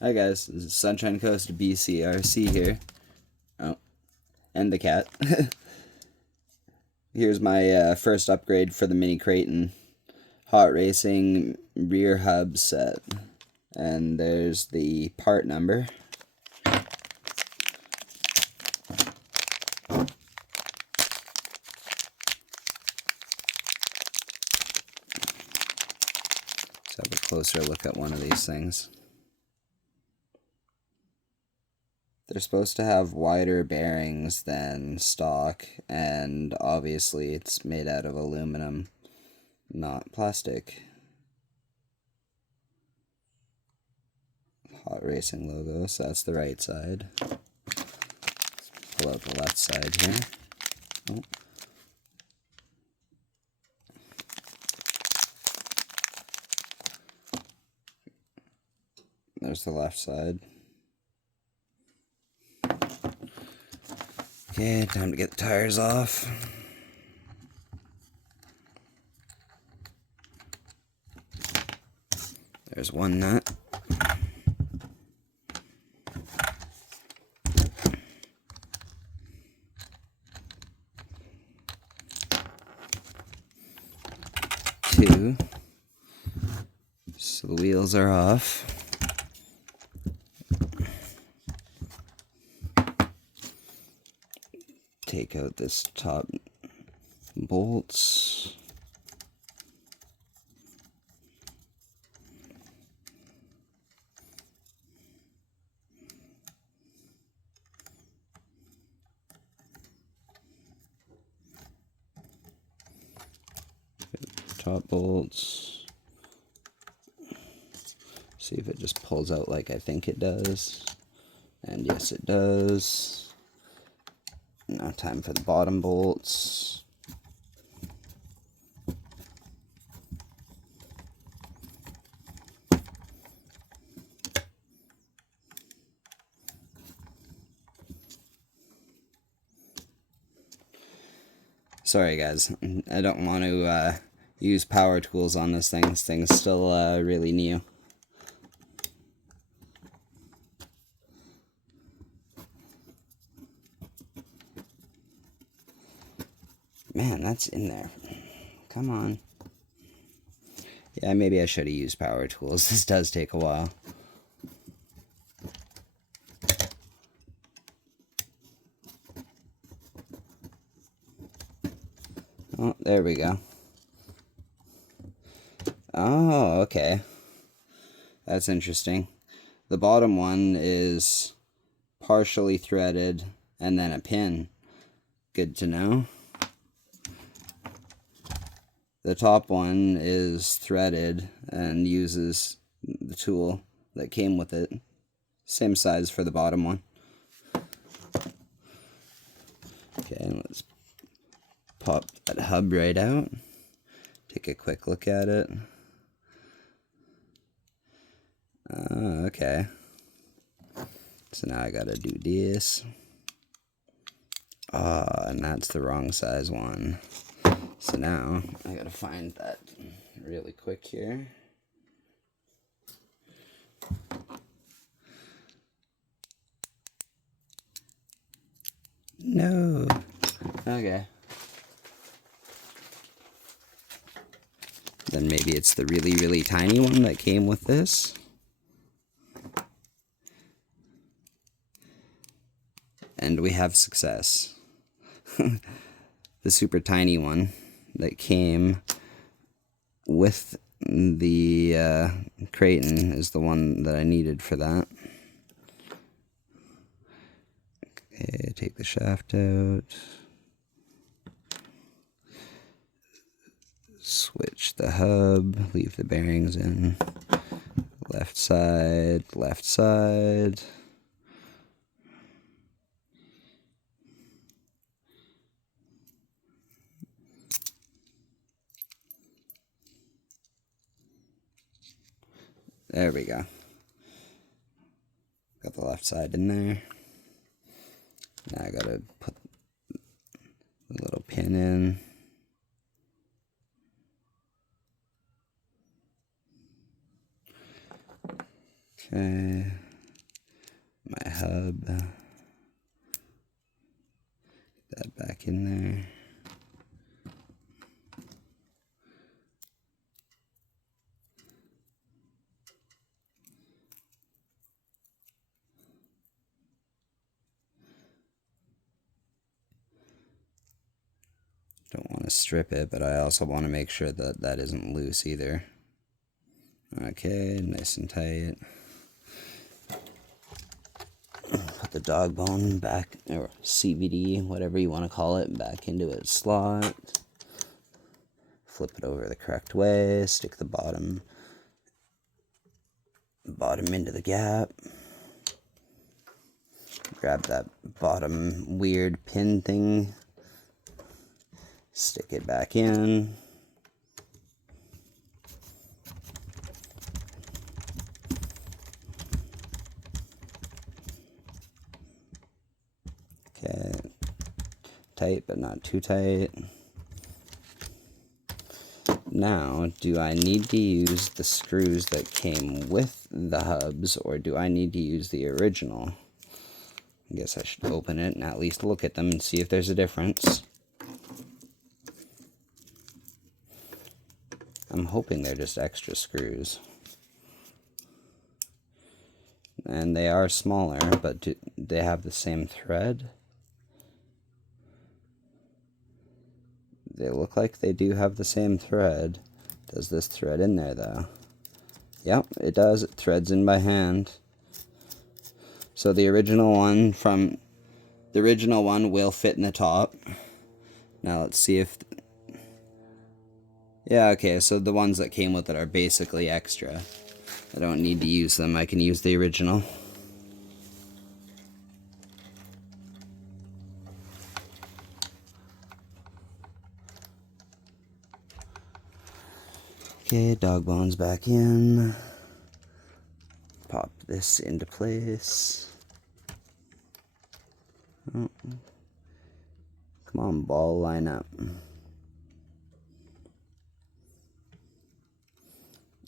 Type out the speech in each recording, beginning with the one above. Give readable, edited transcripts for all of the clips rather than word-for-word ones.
Hi guys, this is Sunshine Coast BCRC here. Oh, and the cat. Here's my first upgrade for the mini Kraton hot racing rear hub set. And there's the part number. Let's have a closer look at one of these things. They're supposed to have wider bearings than stock, and obviously it's made out of aluminum, not plastic. Hot Racing logo, so that's the right side. Let's pull out the left side here. Oh. There's the left side. Okay, time to get the tires off. There's one nut. Two. So the wheels are off. Take out this top bolts. Top bolts. See if it just pulls out like I think it does. And yes, it does. Now time for the bottom bolts. Sorry guys, I don't want to use power tools on this thing. This thing's still really new. Man, that's in there. Come on. Yeah, maybe I should have used power tools. This does take a while. Oh, there we go. Oh, okay. That's interesting. The bottom one is partially threaded and then a pin. Good to know. The top one is threaded and uses the tool that came with it. Same size for the bottom one. Okay, let's pop that hub right out. Take a quick look at it. Okay. So now I gotta do this. And that's the wrong size one. So now I gotta find that really quick here. No. Okay. Then maybe it's the really, really tiny one that came with this. And we have success. The super tiny one that came with the Kraton is the one that I needed for that. Okay, take the shaft out. Switch the hub, leave the bearings in. Left side, left side. There we go. Got the left side in there. Now I gotta put the little pin in. Okay. hub. That back in there. Don't want to strip it, but I also want to make sure that that isn't loose either. Okay, nice and tight. Put the dog bone back, or CVD, whatever you want to call it, back into its slot. Flip it over the correct way, stick the bottom into the gap. Grab that bottom weird pin thing, stick it back in. Okay, tight but not too tight. Now, do I need to use the screws that came with the hubs, or do I need to use the original? I guess I should open it and at least look at them and see if there's a difference. I'm hoping they're just extra screws. And they are smaller, but do they have the same thread? They look like they do have the same thread. Does this thread in there though? Yep, it does. It threads in by hand. So the original one will fit in the top. Now let's see if... Yeah, okay, so the ones that came with it are basically extra. I don't need to use them. I can use the original. Okay, dog bones back in. Pop this into place. Oh. Come on, ball, line up.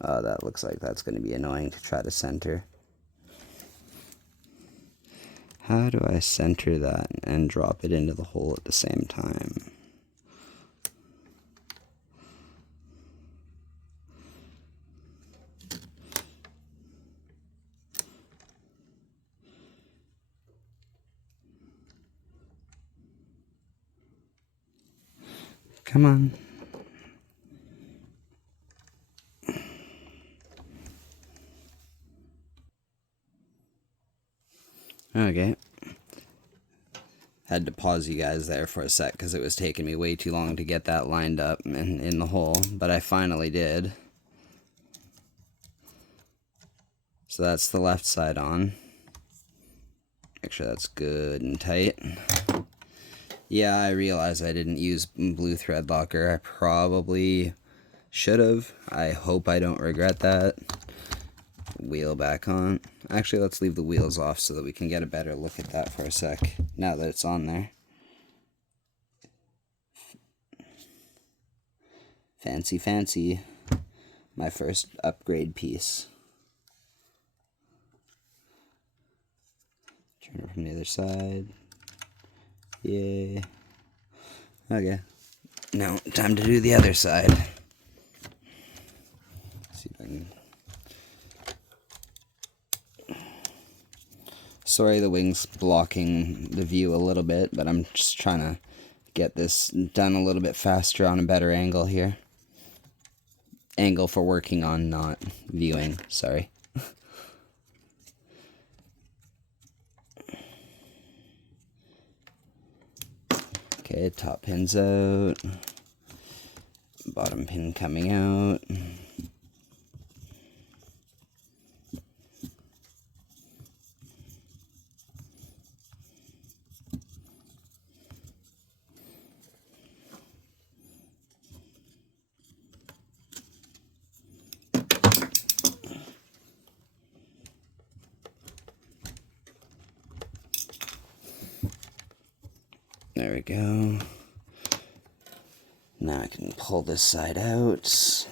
Oh, that looks like that's going to be annoying to try to center. How do I center that and drop it into the hole at the same time? Come on. Okay. Had to pause you guys there for a sec because it was taking me way too long to get that lined up and in the hole, but I finally did. So that's the left side on. Make sure that's good and tight. Yeah, I realize I didn't use blue thread locker. I probably should have. I hope I don't regret that. Wheel back on. Actually, let's leave the wheels off so that we can get a better look at that for a sec, now that it's on there. Fancy, fancy. My first upgrade piece. Turn it from the other side. Yay. Okay. Now, time to do the other side. Let's see if I can... Sorry the wing's blocking the view a little bit, but I'm just trying to get this done a little bit faster on a better angle here. Angle for working on, not viewing, sorry. Okay, top pin's out. Bottom pin coming out. There we go. Now I can pull this side out.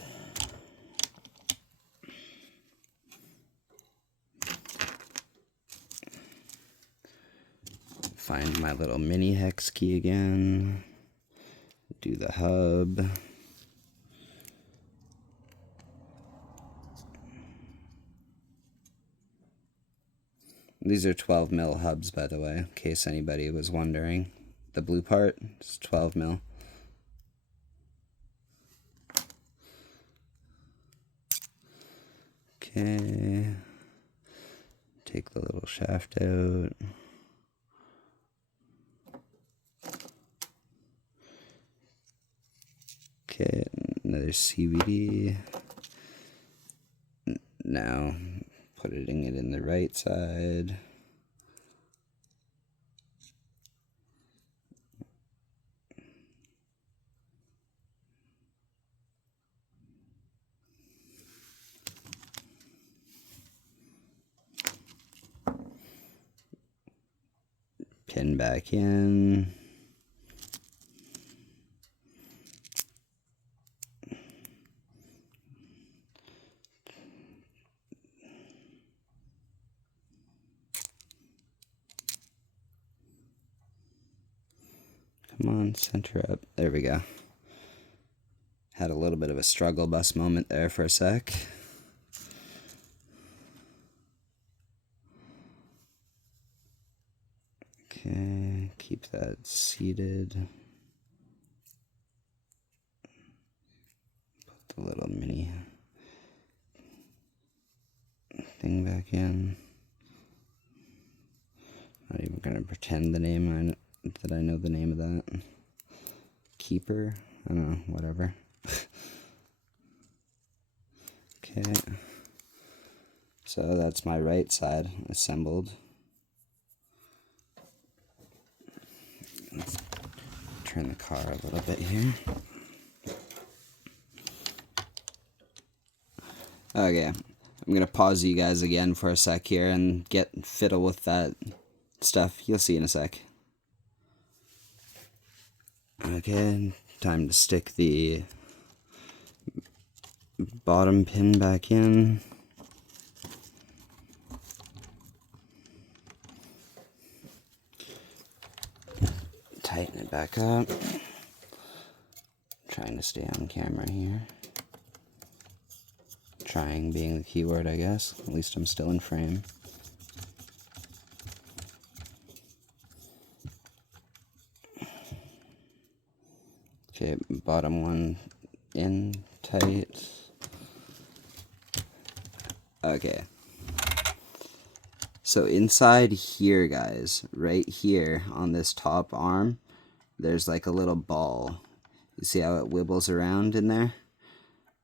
find my little mini hex key again. Do the hub. These are 12 mil hubs, by the way, in case anybody was wondering. The blue part is 12 mil. Okay. Take the little shaft out. Okay, another CVD. Now, putting it in the right side. Pin back in. Come on, center up. There we go. Had a little bit of a struggle bus moment there for a sec. Okay, keep that seated. Put the little mini thing back in. Not even gonna pretend the name that I know the name of that. Keeper? I don't know, whatever. Okay. So that's my right side assembled. Let's turn the car a little bit here. Okay, I'm gonna pause you guys again for a sec here and get fiddle with that stuff. You'll see in a sec. Okay, time to stick the bottom pin back in. Tighten it back up. Trying to stay on camera here. Trying being the key word, I guess. At least I'm still in frame. Okay, bottom one in tight. Okay. So inside here, guys, right here on this top arm, there's like a little ball. You see how it wibbles around in there?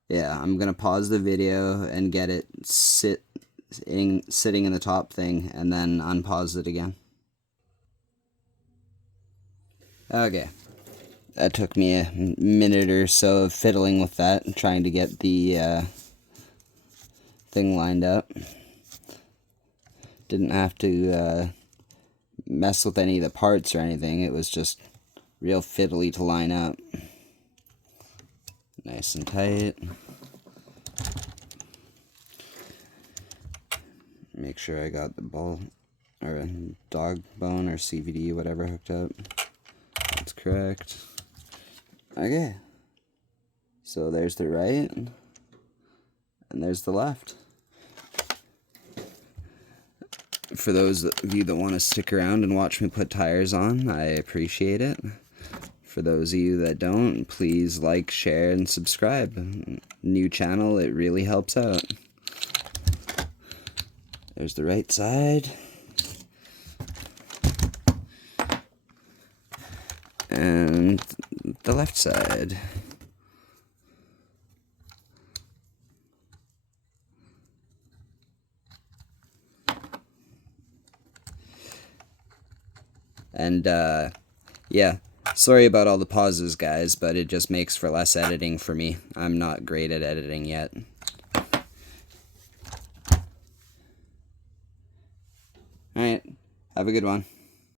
Yeah, I'm gonna pause the video and get it sitting in the top thing, and then unpause it again. Okay. That took me a minute or so of fiddling with that and trying to get the thing lined up. Didn't have to mess with any of the parts or anything. It was just real fiddly to line up. Nice and tight. Make sure I got the ball or dog bone or CVD, whatever, hooked up. That's correct. Okay. So there's the right, and there's the left. For those of you that want to stick around and watch me put tires on, I appreciate it. For those of you that don't, please like, share, and subscribe. New channel, it really helps out. There's the right side. And the left side. And, yeah, sorry about all the pauses, guys, but it just makes for less editing for me. I'm not great at editing yet. Alright, have a good one.